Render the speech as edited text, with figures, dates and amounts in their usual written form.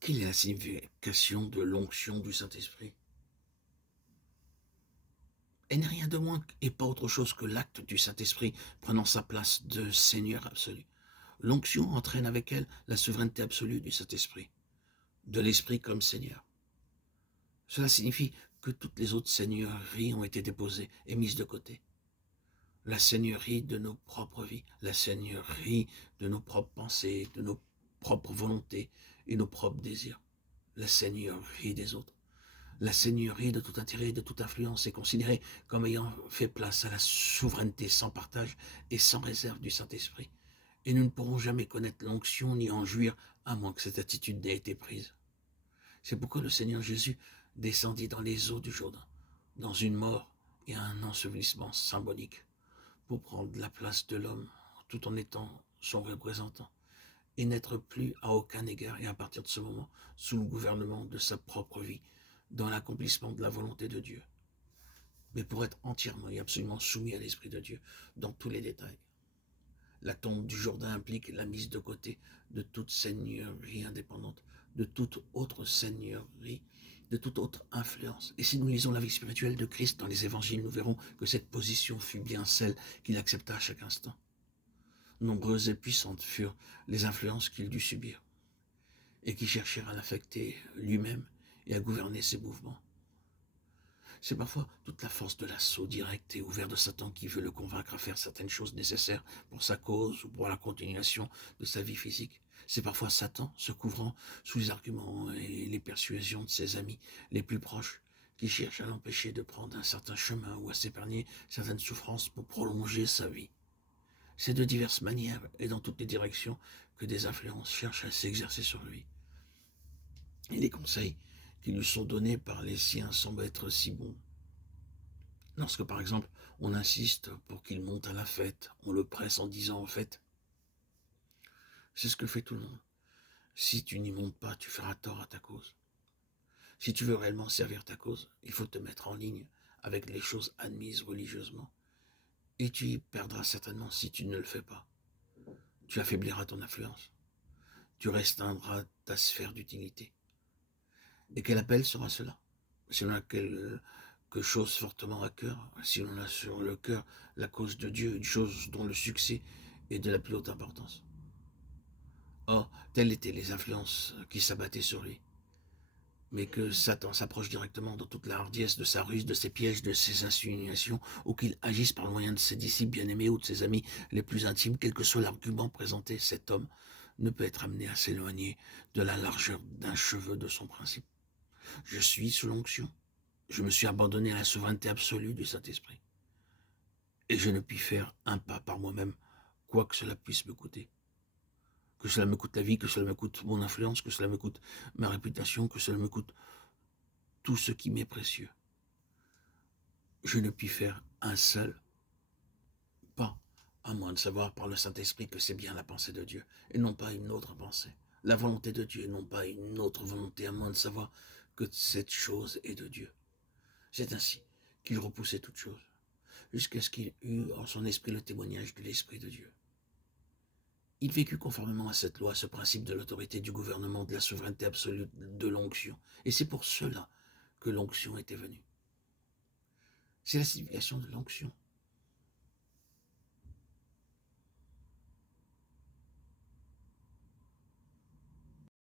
Quelle est la signification de l'onction du Saint-Esprit? Elle n'est rien de moins et pas autre chose que l'acte du Saint-Esprit prenant sa place de Seigneur absolu. L'onction entraîne avec elle la souveraineté absolue du Saint-Esprit, de l'Esprit comme Seigneur. Cela signifie que toutes les autres seigneuries ont été déposées et mises de côté. La seigneurie de nos propres vies, la seigneurie de nos propres pensées, de nos propres volontés et nos propres désirs, la seigneurie des autres. La seigneurie de tout intérêt et de toute influence est considérée comme ayant fait place à la souveraineté sans partage et sans réserve du Saint-Esprit. Et nous ne pourrons jamais connaître l'onction ni en jouir à moins que cette attitude n'ait été prise. C'est pourquoi le Seigneur Jésus descendit dans les eaux du Jourdain, dans une mort et un ensevelissement symbolique, pour prendre la place de l'homme tout en étant son représentant, et n'être plus à aucun égard et à partir de ce moment sous le gouvernement de sa propre vie, dans l'accomplissement de la volonté de Dieu, mais pour être entièrement et absolument soumis à l'Esprit de Dieu dans tous les détails. La tombe du Jourdain implique la mise de côté de toute seigneurie indépendante, de toute autre seigneurie, de toute autre influence. Et si nous lisons la vie spirituelle de Christ dans les évangiles, nous verrons que cette position fut bien celle qu'il accepta à chaque instant. Nombreuses et puissantes furent les influences qu'il dut subir, et qui cherchèrent à l'affecter lui-même et à gouverner ses mouvements. C'est parfois toute la force de l'assaut direct et ouvert de Satan qui veut le convaincre à faire certaines choses nécessaires pour sa cause ou pour la continuation de sa vie physique. C'est parfois Satan se couvrant sous les arguments et les persuasions de ses amis les plus proches qui cherchent à l'empêcher de prendre un certain chemin ou à s'épargner certaines souffrances pour prolonger sa vie. C'est de diverses manières et dans toutes les directions que des influences cherchent à s'exercer sur lui. Et les conseils qui lui sont donnés par les siens semblent être si bons. Lorsque, par exemple, on insiste pour qu'il monte à la fête, on le presse en disant en fait, c'est ce que fait tout le monde. Si tu n'y montes pas, tu feras tort à ta cause. Si tu veux réellement servir ta cause, il faut te mettre en ligne avec les choses admises religieusement. Et tu y perdras certainement si tu ne le fais pas. Tu affaibliras ton influence. Tu restreindras ta sphère d'utilité. Et quel appel sera cela? Si l'on a quelque chose fortement à cœur, si l'on a sur le cœur la cause de Dieu, une chose dont le succès est de la plus haute importance. Or, telles étaient les influences qui s'abattaient sur lui. Mais que Satan s'approche directement dans toute la hardiesse de sa ruse, de ses pièges, de ses insinuations, ou qu'il agisse par le moyen de ses disciples bien-aimés ou de ses amis les plus intimes, quel que soit l'argument présenté, cet homme ne peut être amené à s'éloigner de la largeur d'un cheveu de son principe. Je suis sous l'onction. Je me suis abandonné à la souveraineté absolue du Saint-Esprit. Et je ne puis faire un pas par moi-même, quoi que cela puisse me coûter. Que cela me coûte la vie, que cela me coûte mon influence, que cela me coûte ma réputation, que cela me coûte tout ce qui m'est précieux. Je ne puis faire un seul pas, à moins de savoir par le Saint-Esprit que c'est bien la pensée de Dieu, et non pas une autre pensée. La volonté de Dieu, et non pas une autre volonté, à moins de savoir que cette chose est de Dieu. C'est ainsi qu'il repoussait toute chose, jusqu'à ce qu'il eût en son esprit le témoignage de l'Esprit de Dieu. Il vécut conformément à cette loi, ce principe de l'autorité du gouvernement, de la souveraineté absolue de l'onction. Et c'est pour cela que l'onction était venue. C'est la signification de l'onction.